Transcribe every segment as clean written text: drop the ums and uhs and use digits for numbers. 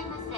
いませ。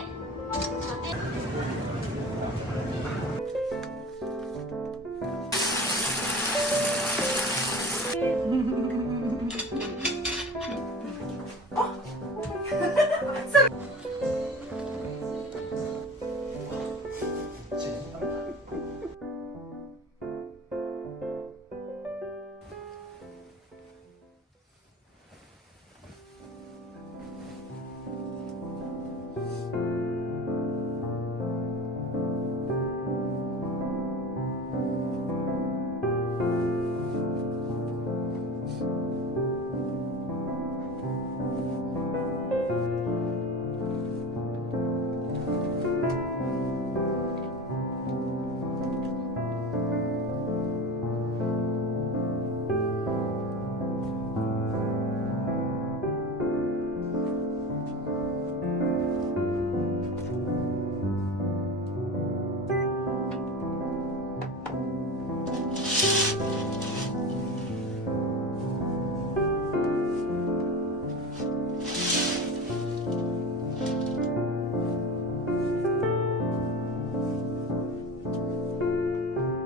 所定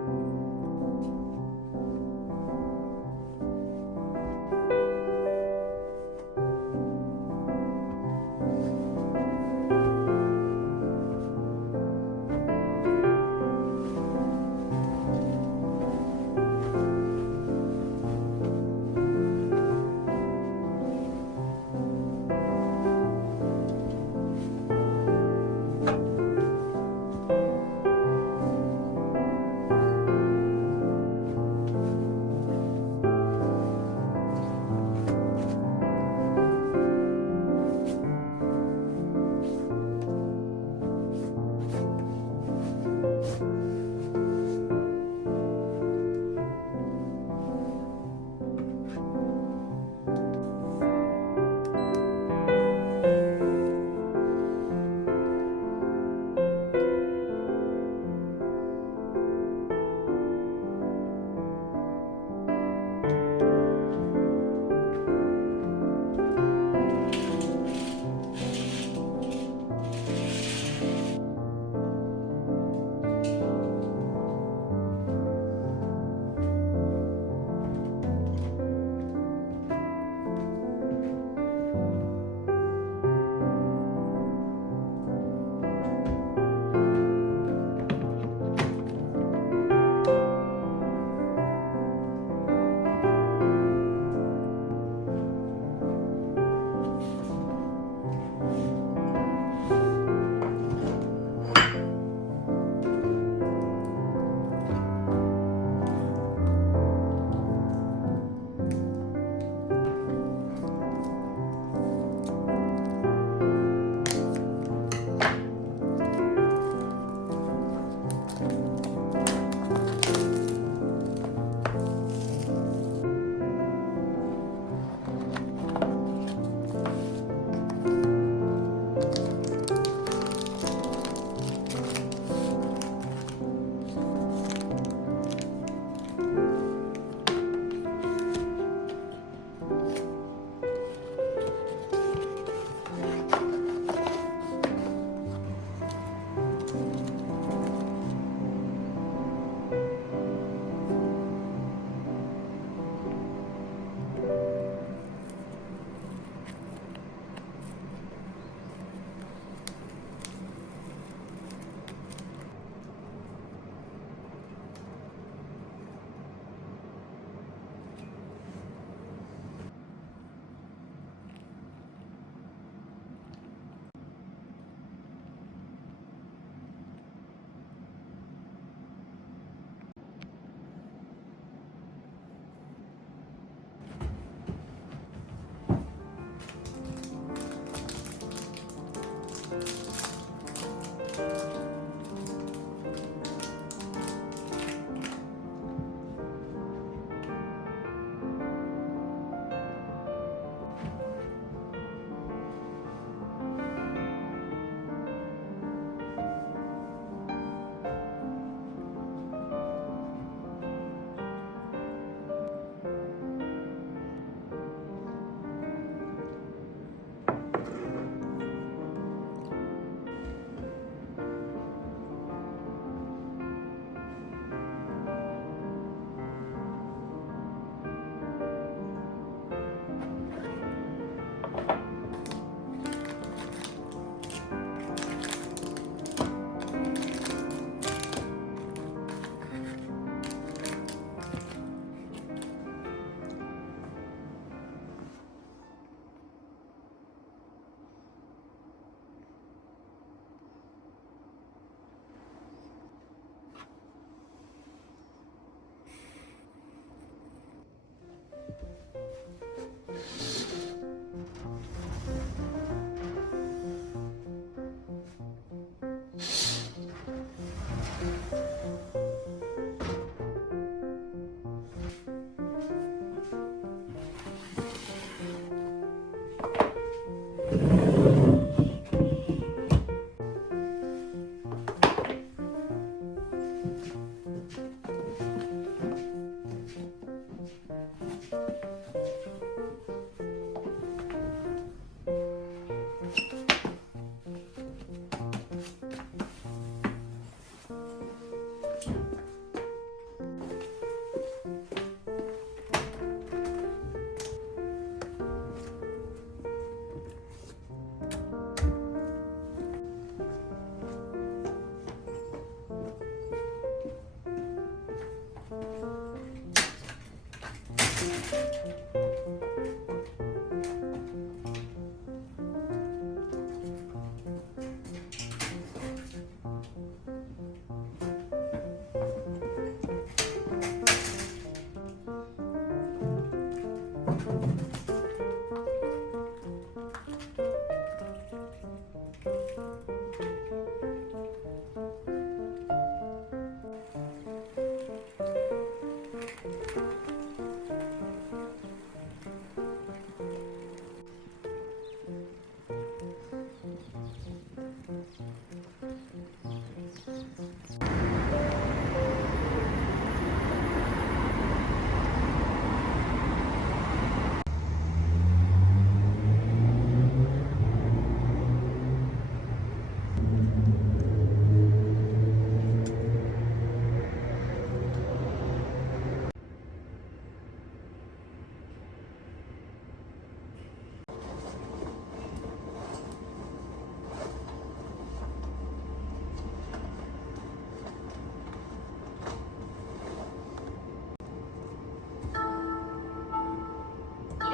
い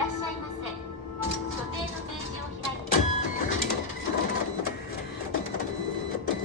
らっしゃいませ。所定のページを開いて。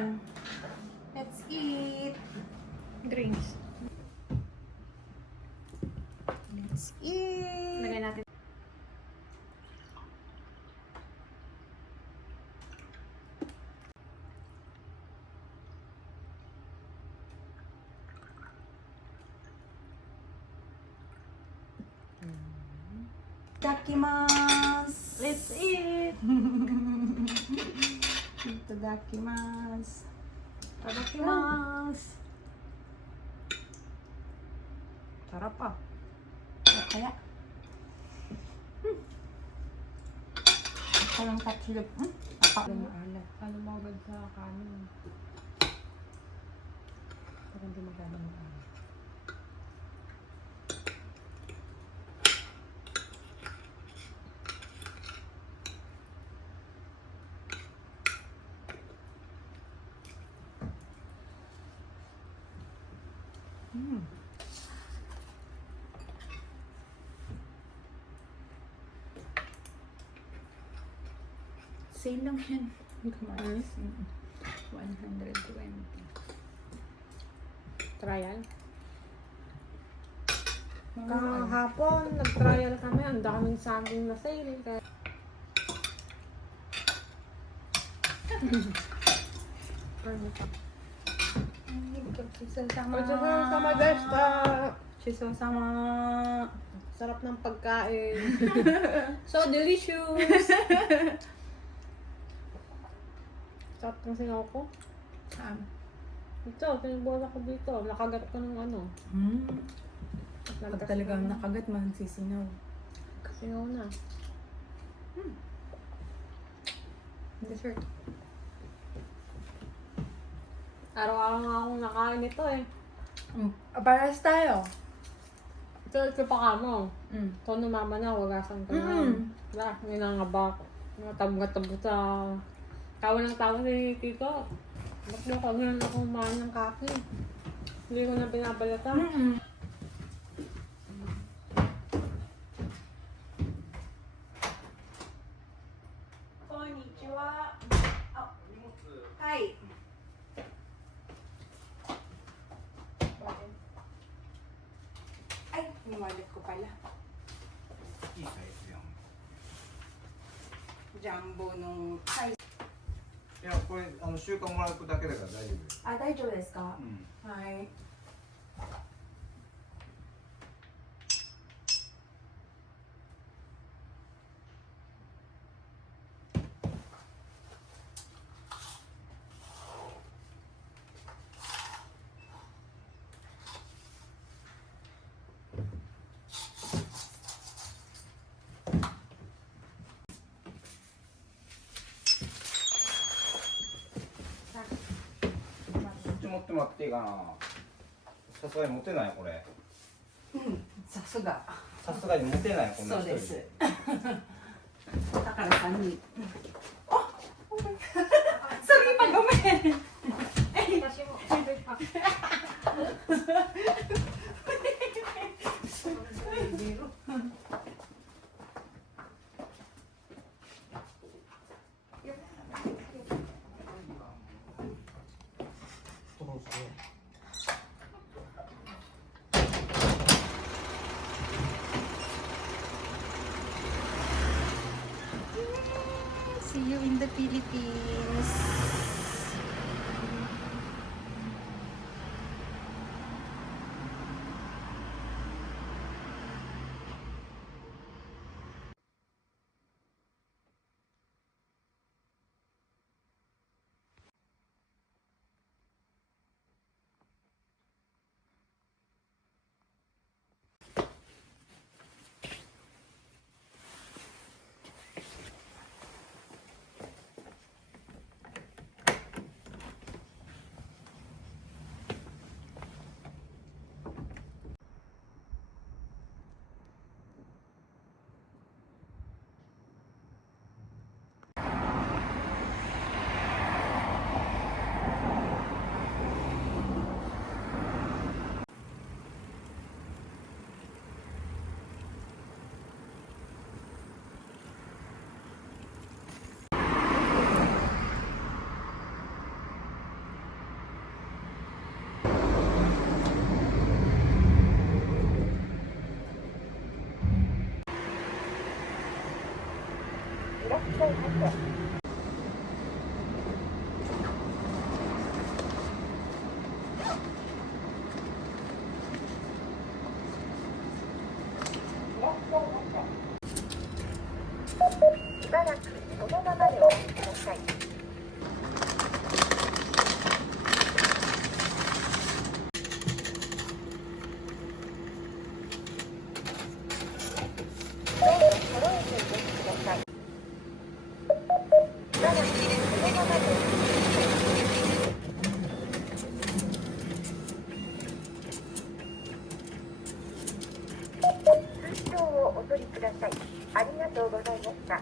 naman. Let's eat. Drinks. Let's eat. Lagay natin. Itadakimasu. Let's eat! Itadakimasu. Tadakimasu! Sarap ah. O kaya? Parang tatlo. Parang maalat. Paano mo agad sa kanin? Parang hindi magandang maalat. Sale lang yan. Hmm? 120. Trial? Kahapon, nag-trial kami. Ang daming saging na sale. Kaya... Shiso-sama. Sama desta! Shiso-sama. Sarap ng pagkain. So delicious! Sarap ng singaw ko. Saan? Ito, tinibola ko dito. Nakagat ko ng ano. Pag talagang nakagat, magsisinaw. Singaw na. Dessert. Araw-araw nga akong nakain ito eh. Paras tayo. Ito pa ka mo. Mm. Ito na mama na, wagasan ka na. Wala, ninangaba ko. Natabog-tabo sa... Tawa ng tawa si Tito. Ba't mo kami na kumain ng kaki? Hindi ko na binabalata. Konnichiwa. Hi. Ay, niwalit ko pala. いいサイズやん。 Jumbo nung size. いや、これ習慣もらうだけだから大丈夫です。あ、大丈夫ですか？うん。はい。こっち持ってもらっていいかな。さすがに持てないこれ。さすが。さすがに持てないこんな一人そうです。だから3人。あ、sorry pa, ごめん。私も。See you in the Philippines. 通帳をお取りください。ありがとうございました。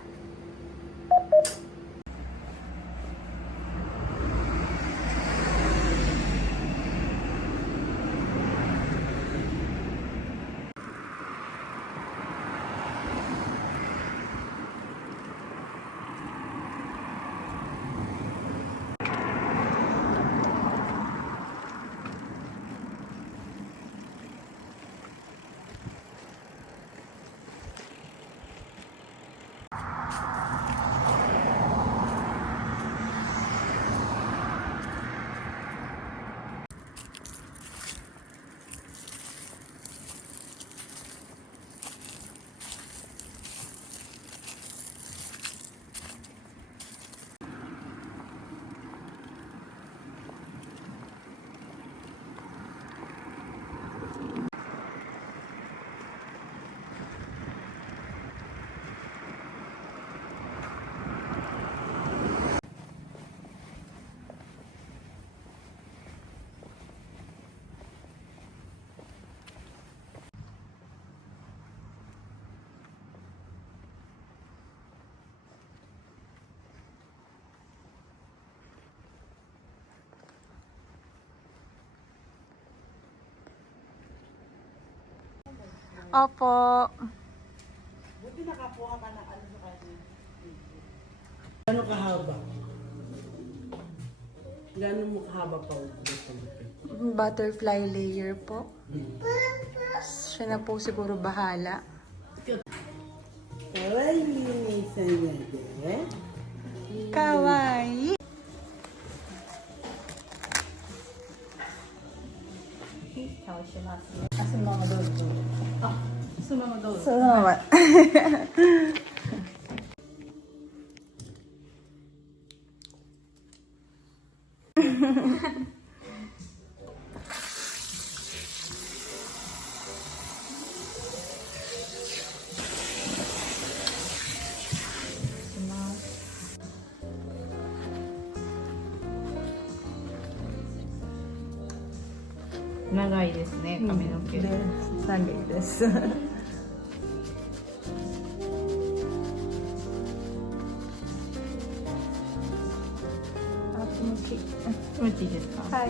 Opo. Buti nakakuha ka ng ano sa kanya. Gano'n kahaba? Gano'n mo kahaba pa dito? Butterfly layer po. Siya na po siguro bahala. Kawaii sa eh? Kawaii. Salamat.長いですね、髪の毛。長いです。気持ちいい。気持ちいいですか？はい。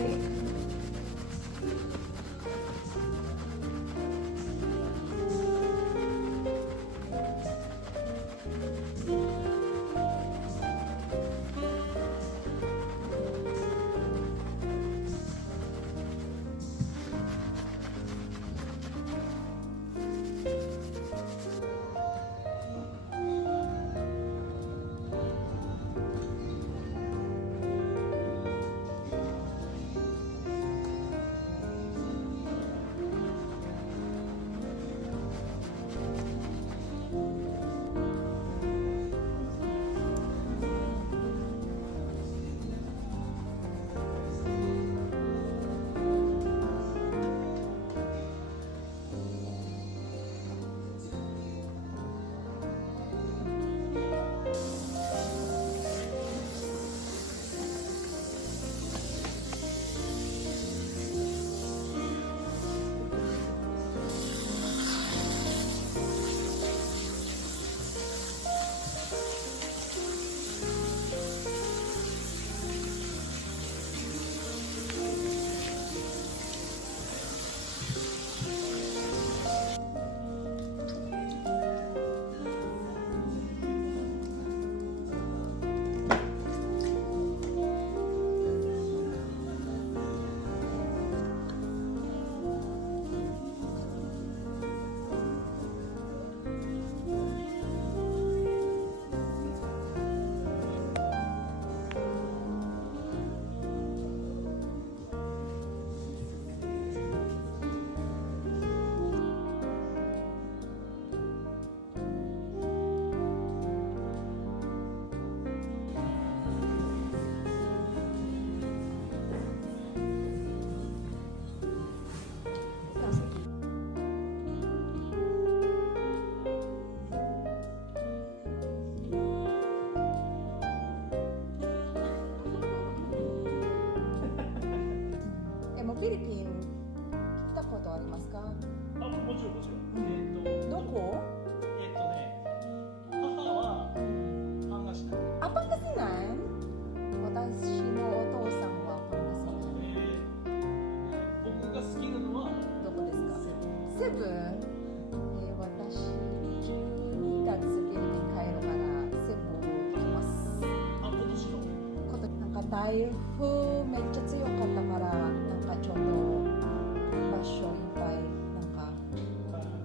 台風めっちゃ強かったから、なんかちょっと場所いっぱいなんか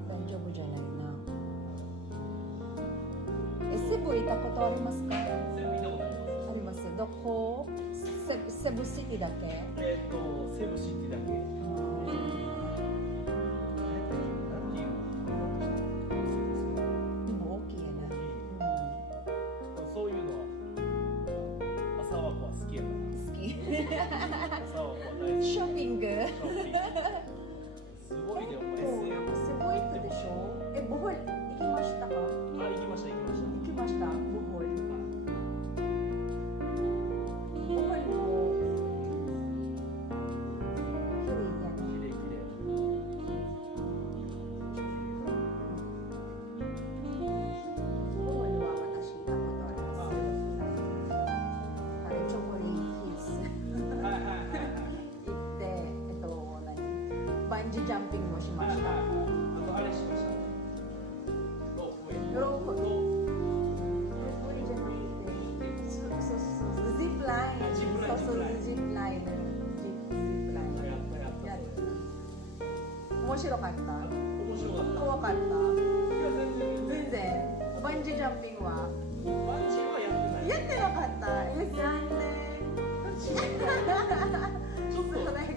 大丈夫じゃないな。セブ行ったことありますか？セブ見たことあります。あります。どこ？セブシティだけ？セブシティだけ。なんていうでも大きいね。そういうのは朝は子は好きやから。好き。朝は子は大好き。ショッピング。すごいね、お前すごい人でしょ？ボホル行きましたか？あ、行きました、行きました。行きました。ボホル。ボホルも綺麗やね。綺麗綺麗。ボホルは私行ったことあります。あれチョコレートヒルズはいはいはいはい。行って何バンジージャンピングをしました。あとあれしました。ロープウェイ。ロープ。無理じゃなくて、そうジップライン。ジップラインそうジップライン。ジップライン。やった。面白かった。面白かった。怖かった。いや全然。バンジージャンピングはバンジーはやってない。やってなかった。残念。それ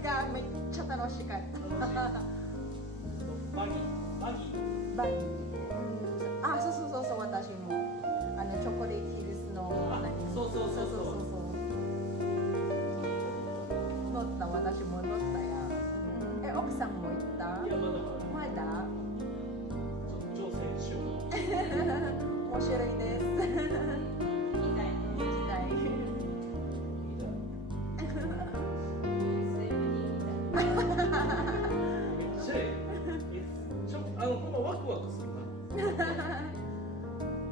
がめっちゃ楽しかった。バギー。バギー。あ、そう私もチョコレートヒルズのそう乗った私も乗ったや。奥さんも行った？いやまだまだ？挑戦しよう。面白いです。行きたい。めっちゃええ。ほんまワクワクするな。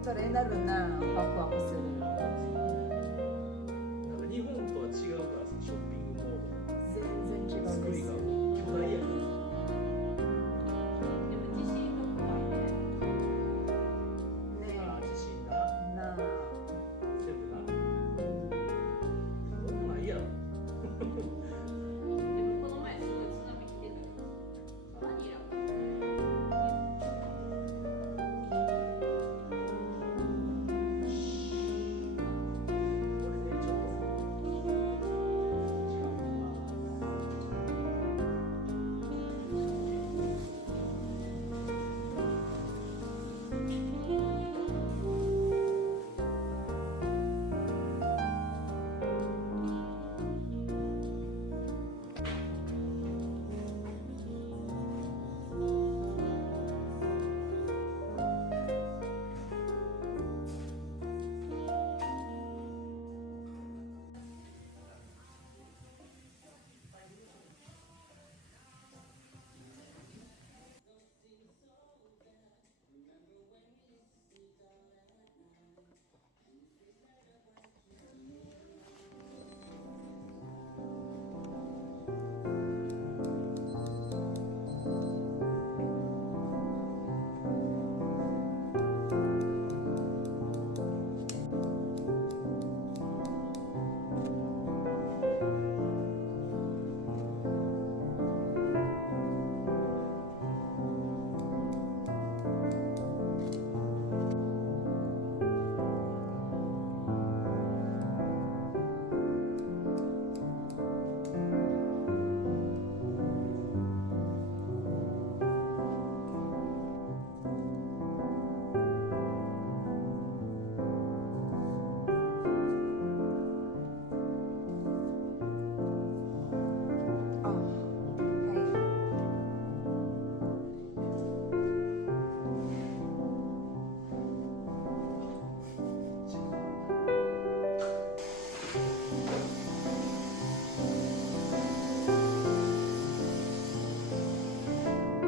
それなるな、ワクワクする。なんか日本とは違うからさ、ショッピングモー全然違うド作りがです。巨大やから。でも地震と怖いね。ねあー、地震だ。え、なあ。セブな。そんなんないやろ。でもこの前すごい津波来てたよ。マニラ。これでちょっと時間が。あ、はい。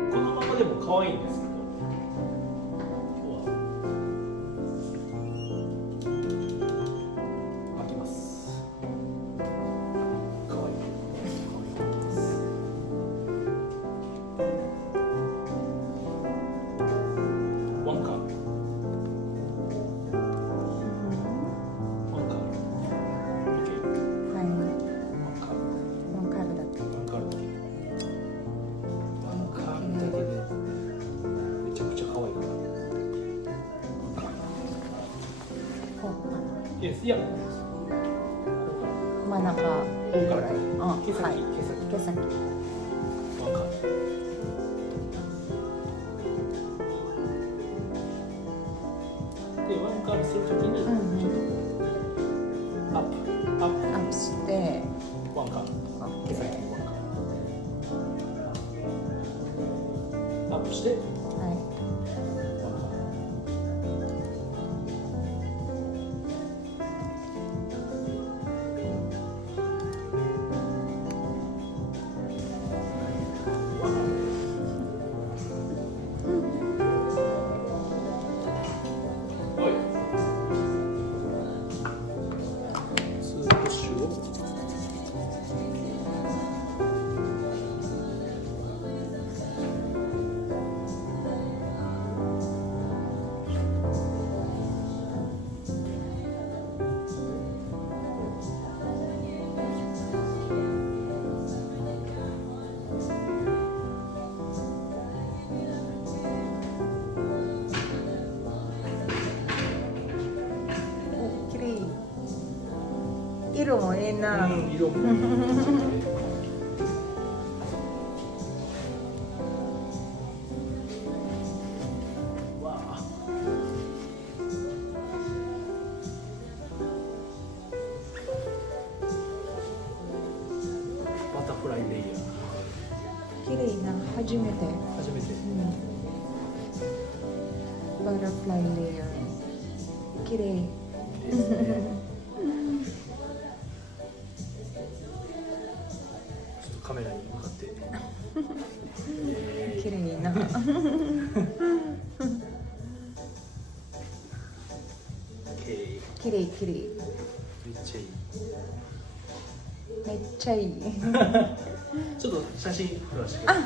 このままでも可愛いんですけど、今日は開きます。可愛い。ワンカー。ワンカー。オッケー。はい。Yes, いや、真ん中ぐらい。あ、毛先、はい。毛先。毛先。わかる。で、ワンカーブするときに、うんちょっと、アップ、アップ、アップして、ワンカーブ。毛先にワンカーブ。アップして、はい。ワンカーブ。はい。ツープッシュを。お、綺麗。色もええな。色も。わあ。バタフライレイヤー。綺麗な。初めて。初めて。バタフライレイヤー。綺麗。ですね。ちょっとカメラに向かって。綺麗な。綺麗綺麗。めっちゃいい。めっちゃいい。ちょっと写真撮らせてください。